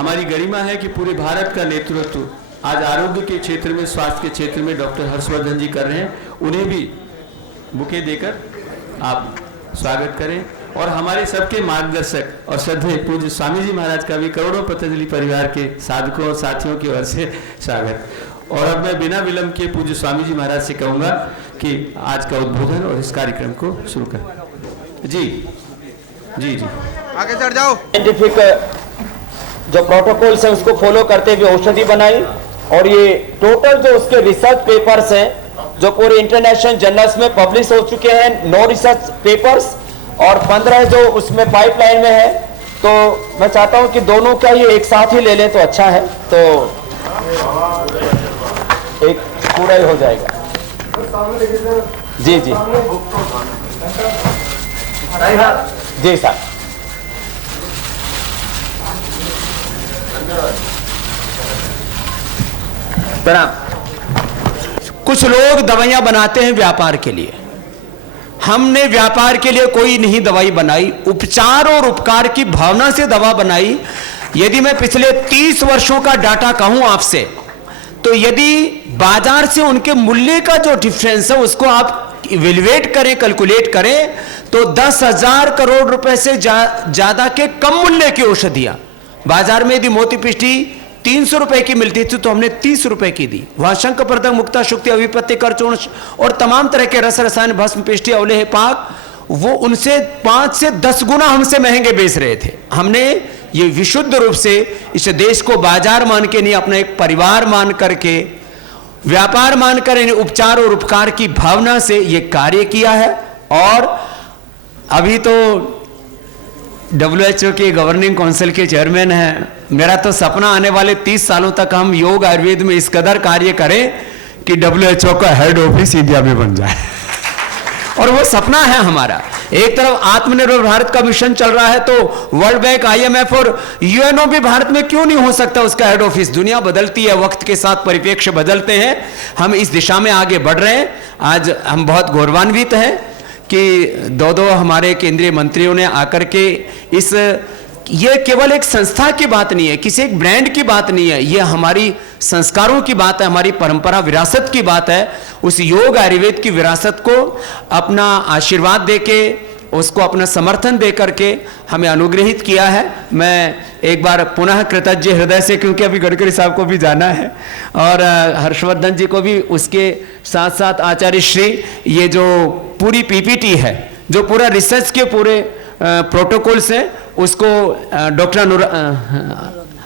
हमारी गरिमा है कि पूरे भारत का नेतृत्व आज आरोग्य के क्षेत्र में, स्वास्थ्य के क्षेत्र में डॉक्टर हर्षवर्धन जी कर रहे हैं। उन्हें भी बुके देकर आप स्वागत करें। और हमारे सबके मार्गदर्शक और श्रद्धेय पूज्य स्वामी जी महाराज का भी करोड़ों पतंजलि परिवार के साधकों और साथियों की ओर से स्वागत। और अब मैं बिना विलंब के पूज्य स्वामी जी महाराज से कहूँगा कि आज का उद्बोधन और इस कार्यक्रम को शुरू करें। जी जी जी, आगे चढ़ जाओ। साइंटिफिक जो प्रोटोकॉल्स हैं उसको फॉलो करते हुए औषधि बनाई, और ये टोटल जो उसके रिसर्च पेपर्स हैं जो पूरे इंटरनेशनल जर्नल्स में पब्लिश हो चुके हैं, 9 रिसर्च पेपर्स, और 15 जो उसमें पाइपलाइन में है। तो मैं चाहता हूं कि दोनों का ये एक साथ ही ले लें तो अच्छा है, तो एक पूरा ही हो जाएगा। जी जी जी साहब। प्रणाम। कुछ लोग दवाइयां बनाते हैं व्यापार के लिए, हमने व्यापार के लिए कोई नहीं दवाई बनाई, उपचार और उपकार की भावना से दवा बनाई। यदि मैं पिछले 30 वर्षों का डाटा कहूं आपसे, तो यदि बाजार से उनके मूल्य का जो डिफरेंस है उसको आप इवेल्युएट करें, कैलकुलेट करें, तो 10,000 करोड़ रुपए से ज्यादा के कम मूल्य की औषधियां बाजार में यदि मोती पिष्टी 300 रुपए की मिलती थी तो हमने 30 रुपए की दी। वहां शंख प्रदक मुक्ता शुक्ति अभिपत्ति कर चूर्ण और तमाम तरह के रस रसायन भस्म पिष्टी अवलेह पाक, वो उनसे 5 से 10 गुना हमसे महंगे बेच रहे थे। हमने ये विशुद्ध रूप से इस देश को बाजार मान के नहीं, अपना एक परिवार मान करके, व्यापार मानकर, उपचार और उपकार की भावना से ये कार्य किया है। और अभी तो WHO के गवर्निंग काउंसिल के चेयरमैन हैं। मेरा तो सपना आने वाले 30 सालों तक हम योग आयुर्वेद में इस कदर कार्य करें कि WHO का हेड ऑफिस इंडिया में बन जाए। और वो सपना है हमारा। एक तरफ आत्मनिर्भर भारत का मिशन चल रहा है, तो वर्ल्ड बैंक, IMF और UNO भी भारत में क्यों नहीं हो सकता उसका हेड ऑफिस? दुनिया बदलती है, वक्त के साथ परिप्रेक्ष्य बदलते हैं, हम इस दिशा में आगे बढ़ रहे हैं। आज हम बहुत गौरवान्वित हैं कि दो हमारे केंद्रीय मंत्रियों ने आकर के ये केवल एक संस्था की बात नहीं है, किसी एक ब्रांड की बात नहीं है, ये हमारी संस्कारों की बात है, हमारी परंपरा विरासत की बात है। उस योग आयुर्वेद की विरासत को अपना आशीर्वाद देके, उसको अपना समर्थन दे करके हमें अनुग्रहित किया है। मैं एक बार पुनः कृतज्ञ हृदय से, क्योंकि अभी गडकरी साहब को भी जाना है और हर्षवर्धन जी को भी, उसके साथ साथ आचार्य श्री, ये जो पूरी PPT है, जो पूरा रिसर्च के पूरे प्रोटोकॉल्स हैं, उसको डॉक्टर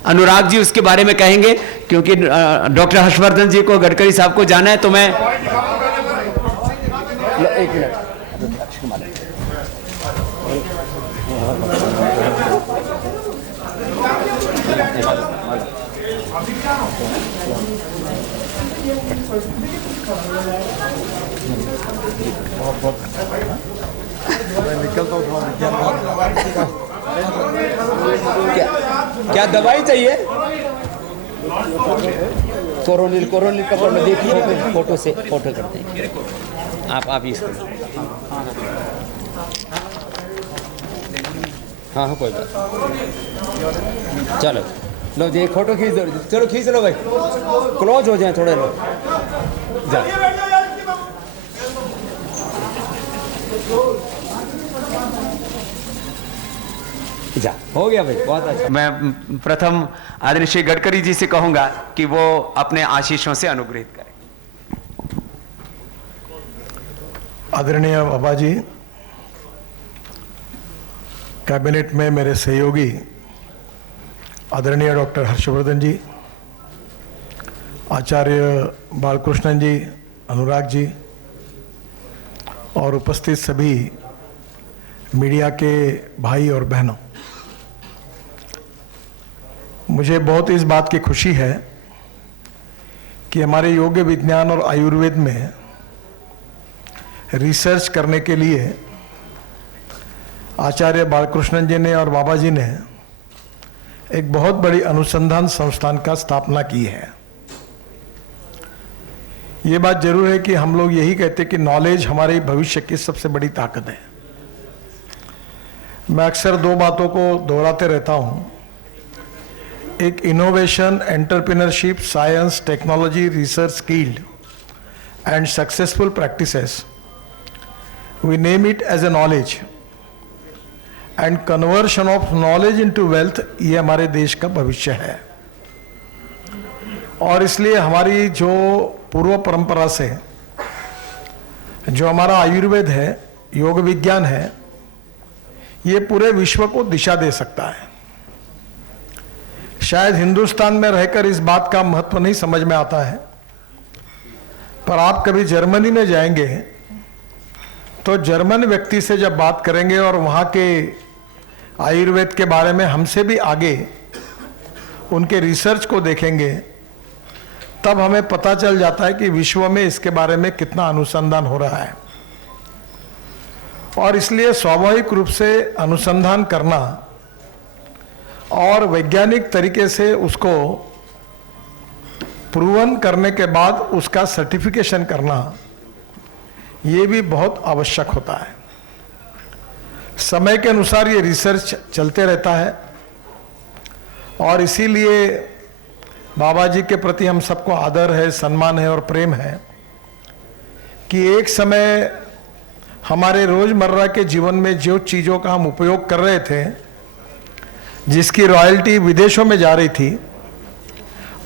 अनुराग जी उसके बारे में कहेंगे, क्योंकि डॉक्टर हर्षवर्धन जी को गडकरी साहब को जाना है। तो मैं एक मिनट, क्या दवाई चाहिए? कोरोनिल का फोटो देखिए, फोटो करते हैं आप इसको। हाँ कोई बात, चलो लो जी, एक फोटो खींच दो, चलो खींच लो भाई, क्लोज हो जाए थोड़े लोग। जा जा, हो गया भाई, बहुत अच्छा। मैं प्रथम आदरणीय श्री गडकरी जी से कहूंगा कि वो अपने आशीषों से अनुग्रहित करें। आदरणीय बाबा जी, कैबिनेट में मेरे सहयोगी आदरणीय डॉक्टर हर्षवर्धन जी, आचार्य बालकृष्णन जी, अनुराग जी और उपस्थित सभी मीडिया के भाई और बहनों, मुझे बहुत इस बात की खुशी है कि हमारे योग विज्ञान और आयुर्वेद में रिसर्च करने के लिए आचार्य बालकृष्णन जी ने और बाबा जी ने एक बहुत बड़ी अनुसंधान संस्थान का स्थापना की है। ये बात जरूर है कि हम लोग यही कहते हैं कि नॉलेज हमारे भविष्य की सबसे बड़ी ताकत है। मैं अक्सर दो बातों को दोहराते रहता हूं। एक innovation, entrepreneurship, science, technology, research, skilled and successful practices, we name it as a knowledge and conversion of knowledge into wealth, ये हमारे देश का भविष्य है। और इसलिए हमारी जो पूर्व परंपरा से जो हमारा आयुर्वेद है, योग विज्ञान है, ये पूरे विश्व को दिशा दे सकता है। शायद हिंदुस्तान में रहकर इस बात का महत्व नहीं समझ में आता है, पर आप कभी जर्मनी में जाएंगे तो जर्मन व्यक्ति से जब बात करेंगे और वहाँ के आयुर्वेद के बारे में हमसे भी आगे उनके रिसर्च को देखेंगे, तब हमें पता चल जाता है कि विश्व में इसके बारे में कितना अनुसंधान हो रहा है। और इसलिए स्वाभाविक रूप से अनुसंधान करना और वैज्ञानिक तरीके से उसको प्रूवन करने के बाद उसका सर्टिफिकेशन करना, ये भी बहुत आवश्यक होता है। समय के अनुसार ये रिसर्च चलते रहता है और इसीलिए बाबा जी के प्रति हम सबको आदर है, सम्मान है और प्रेम है कि एक समय हमारे रोजमर्रा के जीवन में जो चीज़ों का हम उपयोग कर रहे थे, जिसकी रॉयल्टी विदेशों में जा रही थी,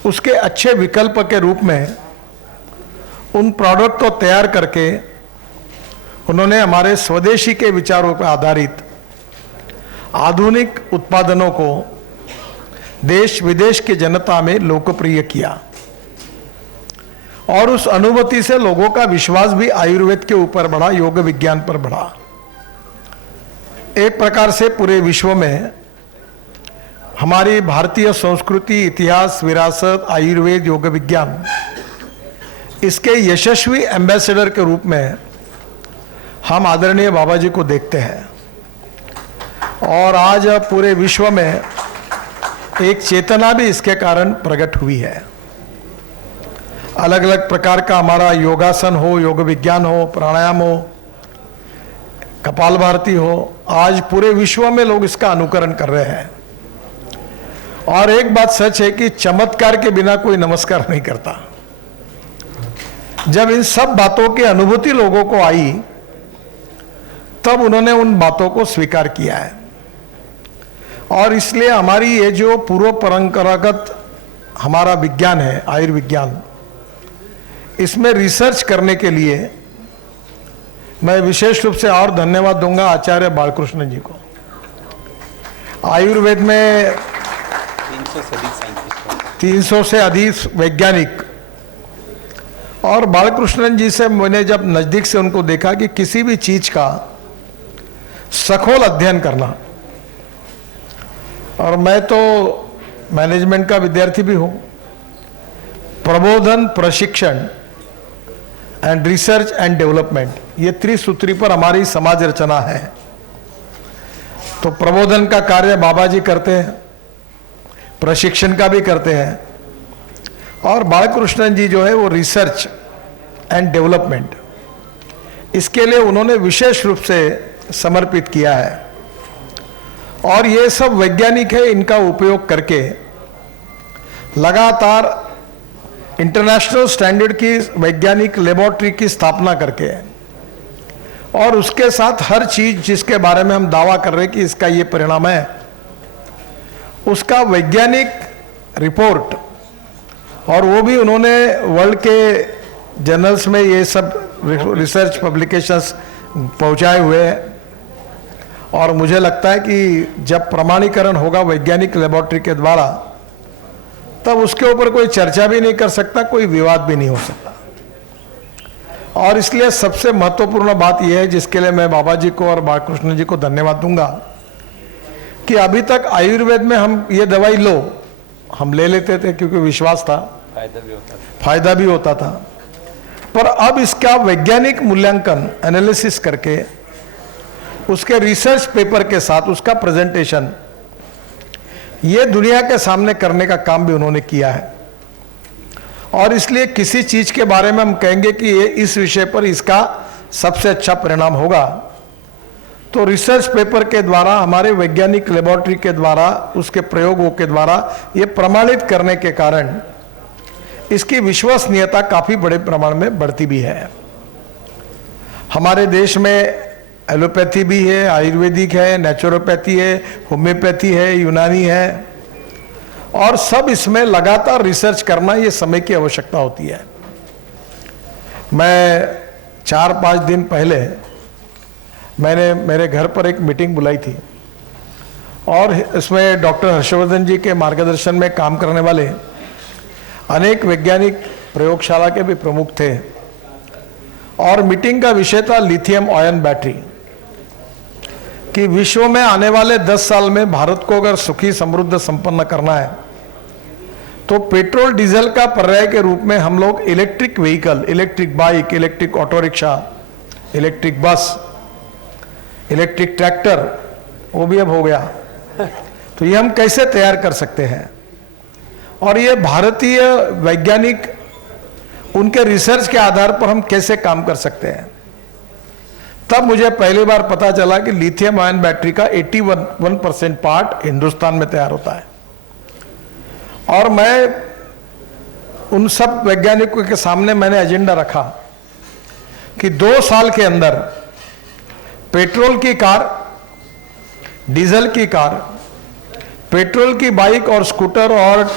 उसके अच्छे विकल्प के रूप में उन प्रोडक्ट को तैयार करके उन्होंने हमारे स्वदेशी के विचारों पर आधारित आधुनिक उत्पादनों को देश विदेश की जनता में लोकप्रिय किया। और उस अनुभूति से लोगों का विश्वास भी आयुर्वेद के ऊपर बढ़ा, योग विज्ञान पर बढ़ा। एक प्रकार से पूरे विश्व में हमारी भारतीय संस्कृति, इतिहास, विरासत, आयुर्वेद, योग विज्ञान, इसके यशस्वी एम्बेसडर के रूप में हम आदरणीय बाबा जी को देखते हैं। और आज पूरे विश्व में एक चेतना भी इसके कारण प्रकट हुई है। अलग अलग प्रकार का हमारा योगासन हो, योग विज्ञान हो, प्राणायाम हो, कपालभाति हो, आज पूरे विश्व में लोग इसका अनुकरण कर रहे हैं। और एक बात सच है कि चमत्कार के बिना कोई नमस्कार नहीं करता। जब इन सब बातों की अनुभूति लोगों को आई, तब उन्होंने उन बातों को स्वीकार किया है। और इसलिए हमारी ये जो पूर्व परंपरागत हमारा विज्ञान है, आयुर्विज्ञान, इसमें रिसर्च करने के लिए मैं विशेष रूप से और धन्यवाद दूंगा आचार्य बालकृष्ण जी को। आयुर्वेद में 300 से अधिक वैज्ञानिक, और बालकृष्णन जी से मैंने जब नज़दीक से उनको देखा कि किसी भी चीज़ का सखोल अध्ययन करना, और मैं तो मैनेजमेंट का विद्यार्थी भी हूँ, प्रबोधन, प्रशिक्षण एंड रिसर्च एंड डेवलपमेंट, ये त्रिसूत्री पर हमारी समाज रचना है। तो प्रबोधन का कार्य बाबा जी करते हैं, प्रशिक्षण का भी करते हैं, और बालकृष्णन जी जो है वो रिसर्च एंड डेवलपमेंट, इसके लिए उन्होंने विशेष रूप से समर्पित किया है। और ये सब वैज्ञानिक है, इनका उपयोग करके लगातार इंटरनेशनल स्टैंडर्ड की वैज्ञानिक लेबोरेटरी की स्थापना करके, और उसके साथ हर चीज जिसके बारे में हम दावा कर रहे हैं कि इसका ये परिणाम है, उसका वैज्ञानिक रिपोर्ट, और वो भी उन्होंने वर्ल्ड के जर्नल्स में ये सब रिसर्च पब्लिकेशंस पहुंचाए हुए हैं। और मुझे लगता है कि जब प्रमाणीकरण होगा वैज्ञानिक लेबोरेटरी के द्वारा, तब उसके ऊपर कोई चर्चा भी नहीं कर सकता, कोई विवाद भी नहीं हो सकता। और इसलिए सबसे महत्वपूर्ण बात यह है, जिसके लिए मैं बाबा जी को और बालकृष्ण जी को धन्यवाद दूंगा, कि अभी तक आयुर्वेद में हम ये दवाई लो, हम ले लेते थे क्योंकि विश्वास था, फायदा भी होता था। पर अब इसका वैज्ञानिक मूल्यांकन, एनालिसिस करके उसके रिसर्च पेपर के साथ उसका प्रेजेंटेशन, ये दुनिया के सामने करने का काम भी उन्होंने किया है। और इसलिए किसी चीज के बारे में हम कहेंगे कि ये इस विषय पर इसका सबसे अच्छा परिणाम होगा, तो रिसर्च पेपर के द्वारा, हमारे वैज्ञानिक लेबोरेटरी के द्वारा, उसके प्रयोगों के द्वारा ये प्रमाणित करने के कारण इसकी विश्वसनीयता काफ़ी बड़े प्रमाण में बढ़ती भी है। हमारे देश में एलोपैथी भी है, आयुर्वेदिक है, नेचुरोपैथी है, होम्योपैथी है, यूनानी है, और सब इसमें लगातार रिसर्च करना, ये समय की आवश्यकता होती है। मैं 4-5 दिन पहले मैंने मेरे घर पर एक मीटिंग बुलाई थी और इसमें डॉक्टर हर्षवर्धन जी के मार्गदर्शन में काम करने वाले अनेक वैज्ञानिक प्रयोगशाला के भी प्रमुख थे और मीटिंग का विषय था लिथियम आयन बैटरी, कि विश्व में आने वाले 10 साल में भारत को अगर सुखी समृद्ध संपन्न करना है तो पेट्रोल डीजल का पर्याय के रूप में हम लोग electric vehicle, electric bike, electric auto rickshaw, electric bus, electric tractor, वो भी अब हो गया, तो ये हम कैसे तैयार कर सकते हैं और ये भारतीय वैज्ञानिक उनके रिसर्च के आधार पर हम कैसे काम कर सकते हैं। तब मुझे पहली बार पता चला कि लिथियम आयन बैटरी का 81% पार्ट हिंदुस्तान में तैयार होता है और मैं उन सब वैज्ञानिकों के सामने मैंने एजेंडा रखा कि 2 साल के अंदर पेट्रोल की कार, डीजल की कार, पेट्रोल की बाइक और स्कूटर और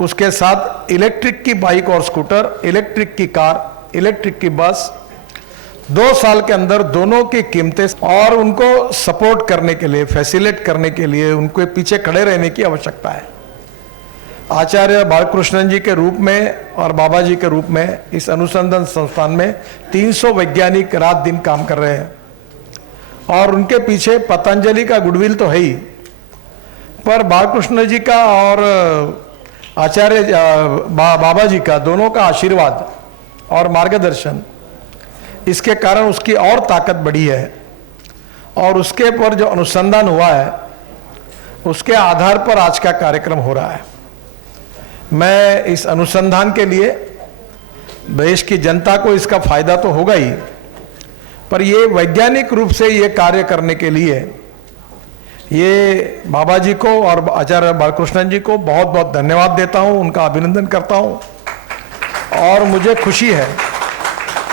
उसके साथ इलेक्ट्रिक की बाइक और स्कूटर, इलेक्ट्रिक की कार, इलेक्ट्रिक की बस, 2 साल के अंदर दोनों की कीमतें और उनको सपोर्ट करने के लिए, फैसिलिटेट करने के लिए उनके पीछे खड़े रहने की आवश्यकता है। आचार्य बालकृष्णन जी के रूप में और बाबा जी के रूप में इस अनुसंधान संस्थान में 300 वैज्ञानिक रात दिन काम कर रहे हैं और उनके पीछे पतंजलि का गुडविल तो है ही, पर बालकृष्ण जी का और आचार्य बाबा जी का दोनों का आशीर्वाद और मार्गदर्शन, इसके कारण उसकी और ताकत बढ़ी है और उसके पर जो अनुसंधान हुआ है उसके आधार पर आज का कार्यक्रम हो रहा है। मैं इस अनुसंधान के लिए देश की जनता को इसका फायदा तो होगा ही, पर ये वैज्ञानिक रूप से ये कार्य करने के लिए ये बाबा जी को और आचार्य बालकृष्णन जी को बहुत बहुत धन्यवाद देता हूँ, उनका अभिनंदन करता हूँ और मुझे खुशी है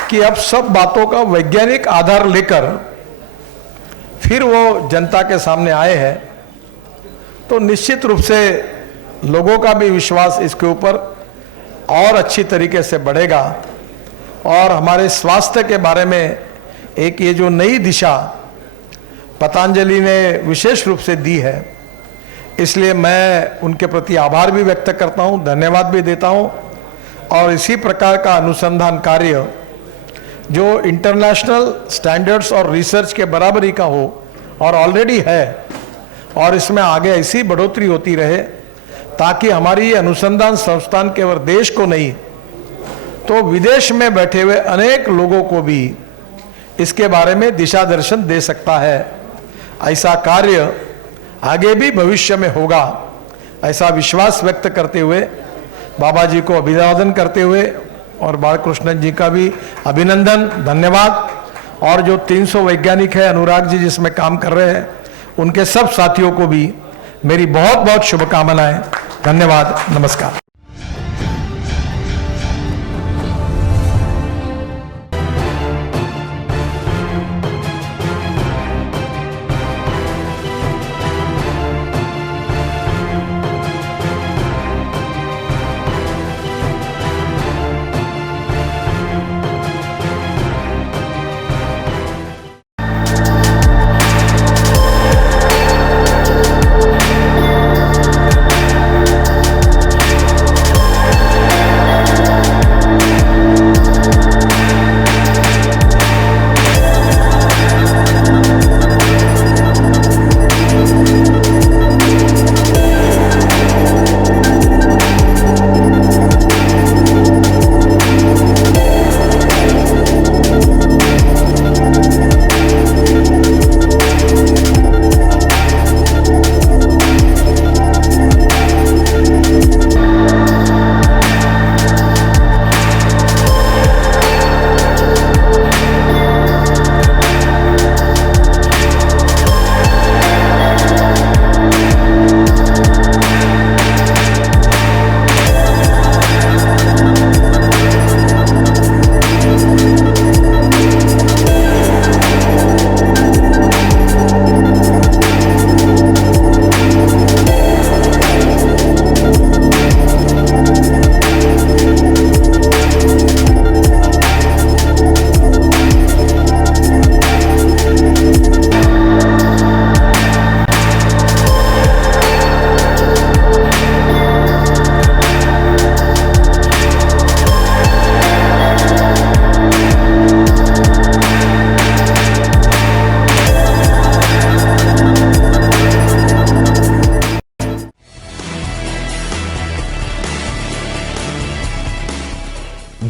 कि अब सब बातों का वैज्ञानिक आधार लेकर फिर वो जनता के सामने आए हैं, तो निश्चित रूप से लोगों का भी विश्वास इसके ऊपर और अच्छी तरीके से बढ़ेगा और हमारे स्वास्थ्य के बारे में एक ये जो नई दिशा पतंजलि ने विशेष रूप से दी है, इसलिए मैं उनके प्रति आभार भी व्यक्त करता हूँ, धन्यवाद भी देता हूँ और इसी प्रकार का अनुसंधान कार्य जो इंटरनेशनल स्टैंडर्ड्स और रिसर्च के बराबरी का हो और ऑलरेडी है और इसमें आगे ऐसी बढ़ोतरी होती रहे ताकि हमारी अनुसंधान संस्थान केवल देश को नहीं तो विदेश में बैठे हुए अनेक लोगों को भी इसके बारे में दिशा दर्शन दे सकता है। ऐसा कार्य आगे भी भविष्य में होगा, ऐसा विश्वास व्यक्त करते हुए बाबा जी को अभिवादन करते हुए और बालकृष्णन जी का भी अभिनंदन, धन्यवाद और जो 300 वैज्ञानिक है अनुराग जी जिसमें काम कर रहे हैं उनके सब साथियों को भी मेरी बहुत बहुत शुभकामनाएं। धन्यवाद, नमस्कार।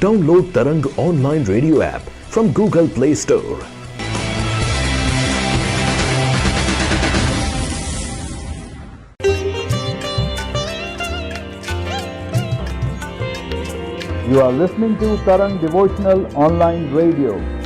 Download Tarang online radio app from Google Play Store. You are listening to Tarang Devotional Online Radio.